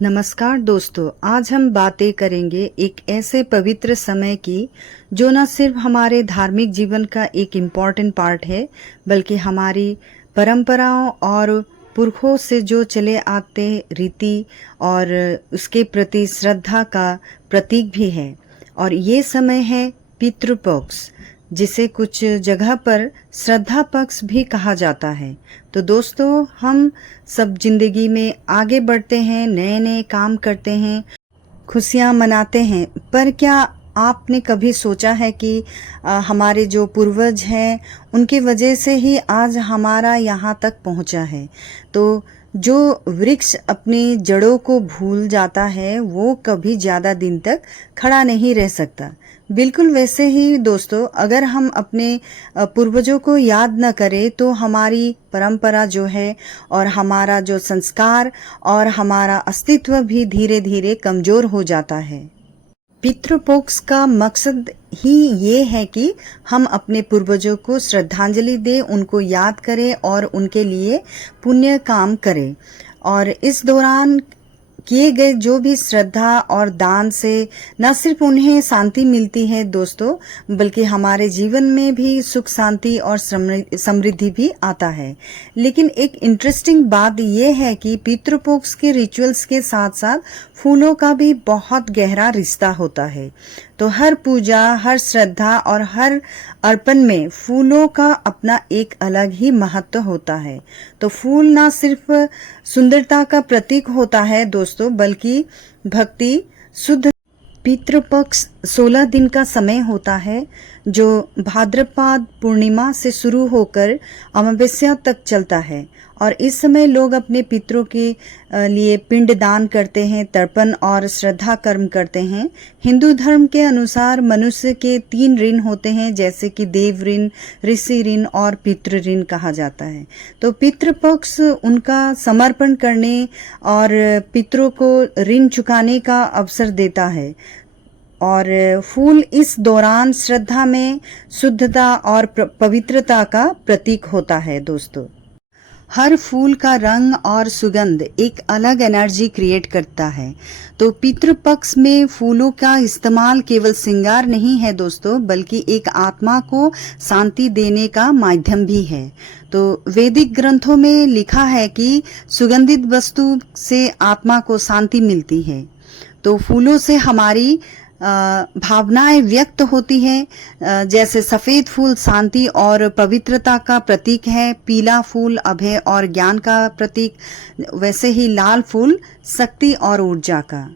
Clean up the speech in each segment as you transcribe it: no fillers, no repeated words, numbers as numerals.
नमस्कार दोस्तों, आज हम बातें करेंगे एक ऐसे पवित्र समय की जो न सिर्फ हमारे धार्मिक जीवन का एक इम्पॉर्टेंट पार्ट है, बल्कि हमारी परंपराओं और पुरखों से जो चले आते रीति और उसके प्रति श्रद्धा का प्रतीक भी है। और ये समय है पितृपक्ष, जिसे कुछ जगह पर श्रद्धा पक्ष भी कहा जाता है। तो दोस्तों, हम सब जिंदगी में आगे बढ़ते हैं, नए नए काम करते हैं, खुशियां मनाते हैं, पर क्या आपने कभी सोचा है कि हमारे जो पूर्वज हैं उनकी वजह से ही आज हमारा यहाँ तक पहुँचा है। तो जो वृक्ष अपनी जड़ों को भूल जाता है वो कभी ज़्यादा दिन तक खड़ा नहीं रह सकता। बिल्कुल वैसे ही दोस्तों, अगर हम अपने पूर्वजों को याद न करें तो हमारी परंपरा जो है और हमारा जो संस्कार और हमारा अस्तित्व भी धीरे धीरे कमजोर हो जाता है। पितृपक्ष का मकसद ही ये है कि हम अपने पूर्वजों को श्रद्धांजलि दें, उनको याद करें और उनके लिए पुण्य काम करें। और इस दौरान किए गए जो भी श्रद्धा और दान से न सिर्फ उन्हें शांति मिलती है दोस्तों, बल्कि हमारे जीवन में भी सुख शांति और समृद्धि भी आता है। लेकिन एक इंटरेस्टिंग बात यह है कि पितृपक्ष के रिचुअल्स के साथ साथ फूलों का भी बहुत गहरा रिश्ता होता है। तो हर पूजा, हर श्रद्धा और हर अर्पण में फूलों का अपना एक अलग ही महत्व होता है। तो फूल ना सिर्फ सुंदरता का प्रतीक होता है दोस्तों, बल्कि भक्ति, शुद्ध। पितृपक्ष 16 दिन का समय होता है, जो भाद्रपद पूर्णिमा से शुरू होकर अमावस्या तक चलता है। और इस समय लोग अपने पितरों के लिए पिंड दान करते हैं, तर्पण और श्रद्धा कर्म करते हैं। हिंदू धर्म के अनुसार मनुष्य के 3 ऋण होते हैं, जैसे कि देव ऋण, ऋषि ऋण और पितृ ऋण कहा जाता है। तो पितृपक्ष उनका समर्पण करने और पितरों को ऋण चुकाने का अवसर देता है। और फूल इस दौरान श्रद्धा में शुद्धता और पवित्रता का प्रतीक होता है दोस्तों। हर फूल का रंग और सुगंध एक अलग एनर्जी क्रिएट करता है। तो पितृपक्ष में फूलों का इस्तेमाल केवल श्रृंगार नहीं है दोस्तों, बल्कि एक आत्मा को शांति देने का माध्यम भी है। तो वैदिक ग्रंथों में लिखा है कि सुगंधित वस्तु से आत्मा को शांति मिलती है। तो फूलों से हमारी भावनाएं व्यक्त होती हैं। जैसे सफेद फूल शांति और पवित्रता का प्रतीक है, पीला फूल अभय और ज्ञान का प्रतीक, वैसे ही लाल फूल शक्ति और ऊर्जा का।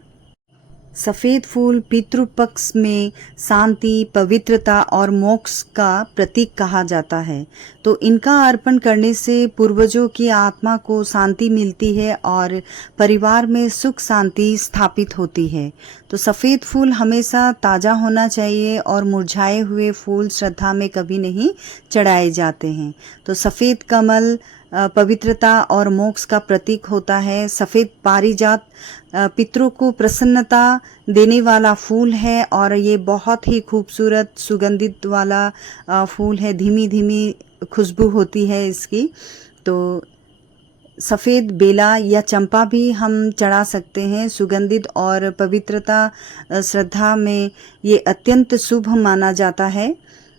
सफेद फूल पितृपक्ष में शांति, पवित्रता और मोक्ष का प्रतीक कहा जाता है। तो इनका अर्पण करने से पूर्वजों की आत्मा को शांति मिलती है और परिवार में सुख शांति स्थापित होती है। तो सफेद फूल हमेशा ताजा होना चाहिए और मुरझाए हुए फूल श्रद्धा में कभी नहीं चढ़ाए जाते हैं। तो सफेद कमल पवित्रता और मोक्ष का प्रतीक होता है। सफेद पारिजात पितरों को प्रसन्नता देने वाला फूल है और ये बहुत ही खूबसूरत सुगंधित वाला फूल है, धीमी धीमी खुशबू होती है इसकी। तो सफ़ेद बेला या चंपा भी हम चढ़ा सकते हैं। सुगंधित और पवित्रता श्रद्धा में ये अत्यंत शुभ माना जाता है।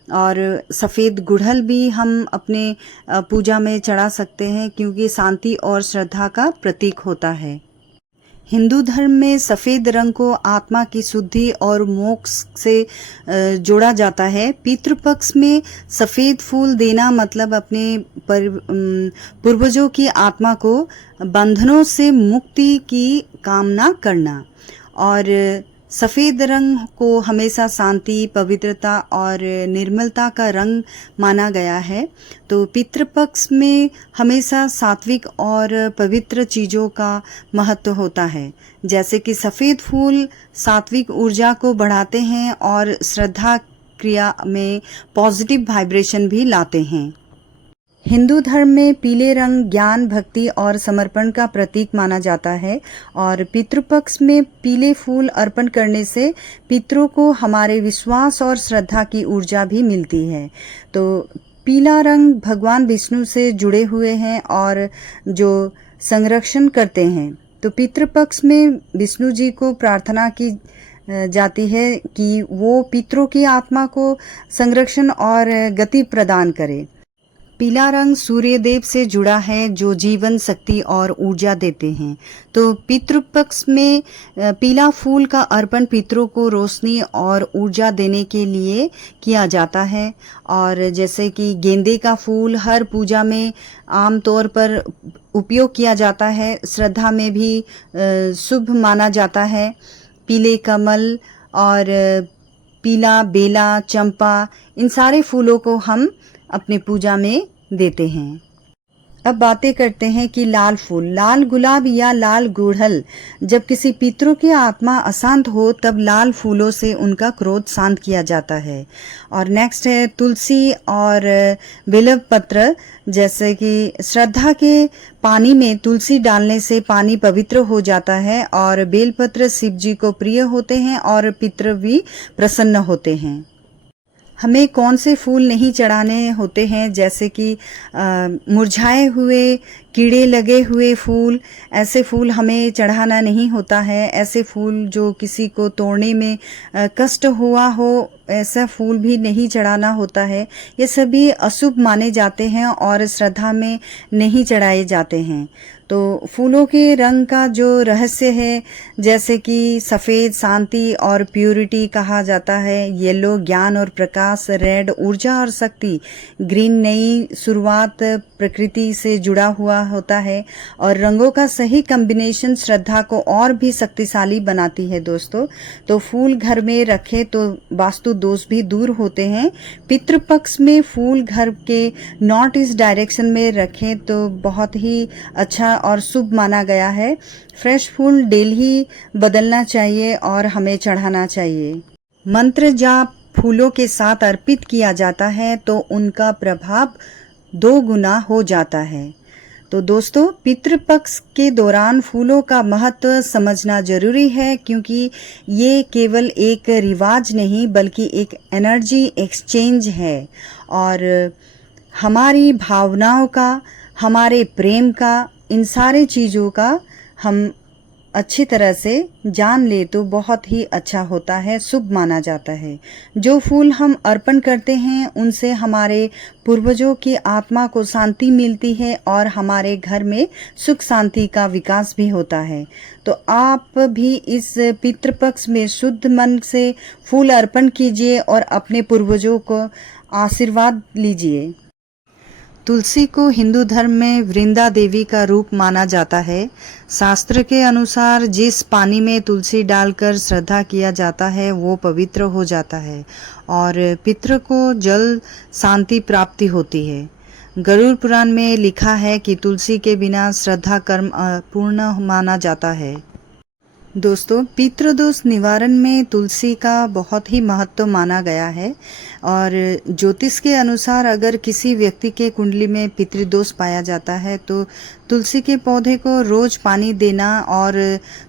और सफ़ेद गुड़हल भी हम अपने पूजा में चढ़ा सकते हैं, क्योंकि शांति और श्रद्धा का प्रतीक होता है। हिंदू धर्म में सफ़ेद रंग को आत्मा की शुद्धि और मोक्ष से जोड़ा जाता है। पितृपक्ष में सफ़ेद फूल देना मतलब अपने पूर्वजों की आत्मा को बंधनों से मुक्ति की कामना करना। और सफ़ेद रंग को हमेशा शांति, पवित्रता और निर्मलता का रंग माना गया है। तो पितृपक्ष में हमेशा सात्विक और पवित्र चीज़ों का महत्व होता है। जैसे कि सफ़ेद फूल सात्विक ऊर्जा को बढ़ाते हैं और श्रद्धा क्रिया में पॉजिटिव वाइब्रेशन भी लाते हैं। हिंदू धर्म में पीले रंग ज्ञान, भक्ति और समर्पण का प्रतीक माना जाता है। और पितृपक्ष में पीले फूल अर्पण करने से पितरों को हमारे विश्वास और श्रद्धा की ऊर्जा भी मिलती है। तो पीला रंग भगवान विष्णु से जुड़े हुए हैं और जो संरक्षण करते हैं। तो पितृपक्ष में विष्णु जी को प्रार्थना की जाती है कि वो पितरों की आत्मा को संरक्षण और गति प्रदान करे। पीला रंग सूर्य देव से जुड़ा है जो जीवन, शक्ति और ऊर्जा देते हैं। तो पितृपक्ष में पीला फूल का अर्पण पितरों को रोशनी और ऊर्जा देने के लिए किया जाता है। और जैसे कि गेंदे का फूल हर पूजा में आमतौर पर उपयोग किया जाता है, श्रद्धा में भी शुभ माना जाता है। पीले कमल और पीला बेला, चंपा, इन सारे फूलों को हम अपने पूजा में देते हैं। अब बातें करते हैं कि लाल फूल, लाल गुलाब या लाल गुड़हल, जब किसी पितरों की आत्मा अशांत हो तब लाल फूलों से उनका क्रोध शांत किया जाता है। और नेक्स्ट है तुलसी और बेल पत्र, जैसे कि श्रद्धा के पानी में तुलसी डालने से पानी पवित्र हो जाता है और बेलपत्र शिव जी को प्रिय होते हैं और पितर भी प्रसन्न होते हैं। हमें कौन से फूल नहीं चढ़ाने होते हैं, जैसे कि मुरझाए हुए, कीड़े लगे हुए फूल, ऐसे फूल हमें चढ़ाना नहीं होता है। ऐसे फूल जो किसी को तोड़ने में कष्ट हुआ हो, ऐसा फूल भी नहीं चढ़ाना होता है। ये सभी अशुभ माने जाते हैं और श्रद्धा में नहीं चढ़ाए जाते हैं। तो फूलों के रंग का जो रहस्य है, जैसे कि सफ़ेद शांति और प्यूरिटी कहा जाता है, येलो ज्ञान और प्रकाश, रेड ऊर्जा और शक्ति, ग्रीन नई शुरुआत, प्रकृति से जुड़ा हुआ होता है। और रंगों का सही कॉम्बिनेशन श्रद्धा को और भी शक्तिशाली बनाती है दोस्तों। तो फूल घर में रखें तो वास्तु दोष भी दूर होते हैं। पितृपक्ष में फूल घर के नॉर्थ ईस्ट डायरेक्शन में रखें तो बहुत ही अच्छा और शुभ माना गया है। फ्रेश फूल डेली बदलना चाहिए और हमें चढ़ाना चाहिए। मंत्र जाप फूलों के साथ अर्पित किया जाता है तो उनका प्रभाव 2 गुना हो जाता है। तो दोस्तों, पितृपक्ष के दौरान फूलों का महत्व समझना जरूरी है, क्योंकि ये केवल एक रिवाज नहीं बल्कि एक एनर्जी एक्सचेंज है और हमारी भावनाओं का, हमारे प्रेम का, इन सारे चीज़ों का हम अच्छी तरह से जान ले तो बहुत ही अच्छा होता है, शुभ माना जाता है। जो फूल हम अर्पण करते हैं उनसे हमारे पूर्वजों की आत्मा को शांति मिलती है और हमारे घर में सुख शांति का विकास भी होता है। तो आप भी इस पितृपक्ष में शुद्ध मन से फूल अर्पण कीजिए और अपने पूर्वजों को आशीर्वाद लीजिए। तुलसी को हिंदू धर्म में वृंदा देवी का रूप माना जाता है। शास्त्र के अनुसार जिस पानी में तुलसी डालकर श्रद्धा किया जाता है वो पवित्र हो जाता है और पितृ को जल शांति प्राप्ति होती है। गरुड़ पुराण में लिखा है कि तुलसी के बिना श्रद्धा कर्म अपूर्ण माना जाता है। दोस्तों, पितृदोष निवारण में तुलसी का बहुत ही महत्व माना गया है और ज्योतिष के अनुसार अगर किसी व्यक्ति के कुंडली में पितृदोष पाया जाता है तो तुलसी के पौधे को रोज पानी देना और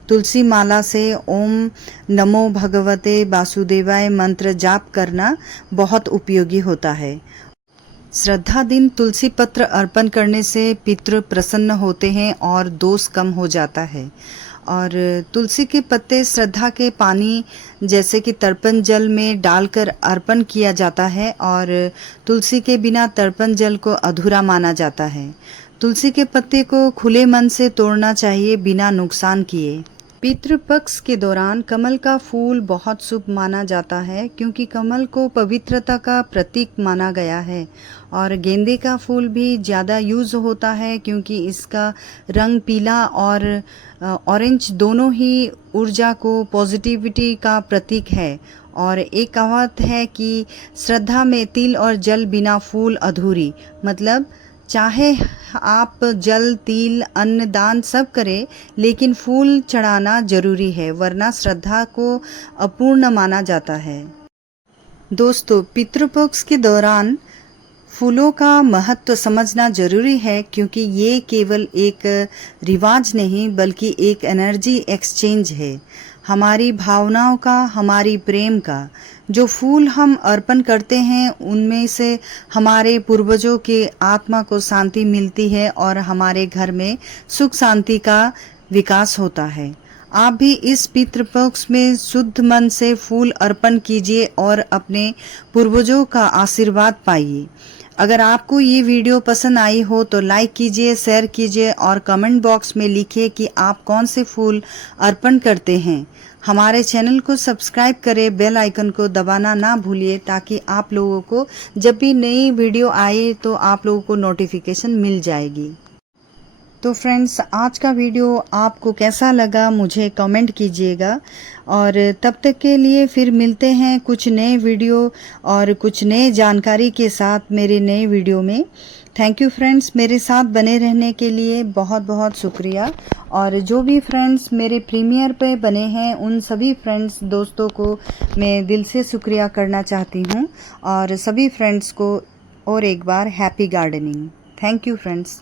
तुलसी माला से ओम नमो भगवते वासुदेवाय मंत्र जाप करना बहुत उपयोगी होता है। श्रद्धा दिन तुलसी पत्र अर्पण करने से पितृ प्रसन्न होते हैं और दोष कम हो जाता है। और तुलसी के पत्ते श्रद्धा के पानी जैसे कि तर्पण जल में डालकर अर्पण किया जाता है और तुलसी के बिना तर्पण जल को अधूरा माना जाता है। तुलसी के पत्ते को खुले मन से तोड़ना चाहिए बिना नुकसान किए। पितृपक्ष के दौरान कमल का फूल बहुत शुभ माना जाता है, क्योंकि कमल को पवित्रता का प्रतीक माना गया है। और गेंदे का फूल भी ज़्यादा यूज़ होता है क्योंकि इसका रंग पीला और ऑरेंज दोनों ही ऊर्जा को, पॉजिटिविटी का प्रतीक है। और एक कहावत है कि श्रद्धा में तिल और जल बिना फूल अधूरी, मतलब चाहे आप जल, तिल, अन्न दान सब करें लेकिन फूल चढ़ाना जरूरी है, वरना श्रद्धा को अपूर्ण माना जाता है। दोस्तों, पितृपक्ष के दौरान फूलों का महत्व समझना जरूरी है, क्योंकि ये केवल एक रिवाज नहीं बल्कि एक एनर्जी एक्सचेंज है। हमारी भावनाओं का, हमारी प्रेम का। जो फूल हम अर्पण करते हैं उनमें से हमारे पूर्वजों के आत्मा को शांति मिलती है और हमारे घर में सुख शांति का विकास होता है। आप भी इस पितृपक्ष में शुद्ध मन से फूल अर्पण कीजिए और अपने पूर्वजों का आशीर्वाद पाइए। अगर आपको ये वीडियो पसंद आई हो तो लाइक कीजिए, शेयर कीजिए और कमेंट बॉक्स में लिखिए कि आप कौन से फूल अर्पण करते हैं। हमारे चैनल को सब्सक्राइब करें, बेल आइकन को दबाना ना भूलिए ताकि आप लोगों को जब भी नई वीडियो आए तो आप लोगों को नोटिफिकेशन मिल जाएगी। तो फ्रेंड्स, आज का वीडियो आपको कैसा लगा मुझे कमेंट कीजिएगा और तब तक के लिए फिर मिलते हैं कुछ नए वीडियो और कुछ नए जानकारी के साथ मेरे नए वीडियो में। थैंक यू फ्रेंड्स, मेरे साथ बने रहने के लिए बहुत बहुत शुक्रिया। और जो भी फ्रेंड्स मेरे प्रीमियर पे बने हैं उन सभी फ्रेंड्स दोस्तों को मैं दिल से शुक्रिया करना चाहती हूँ और सभी फ्रेंड्स को और एक बार happy gardening. Thank you friends.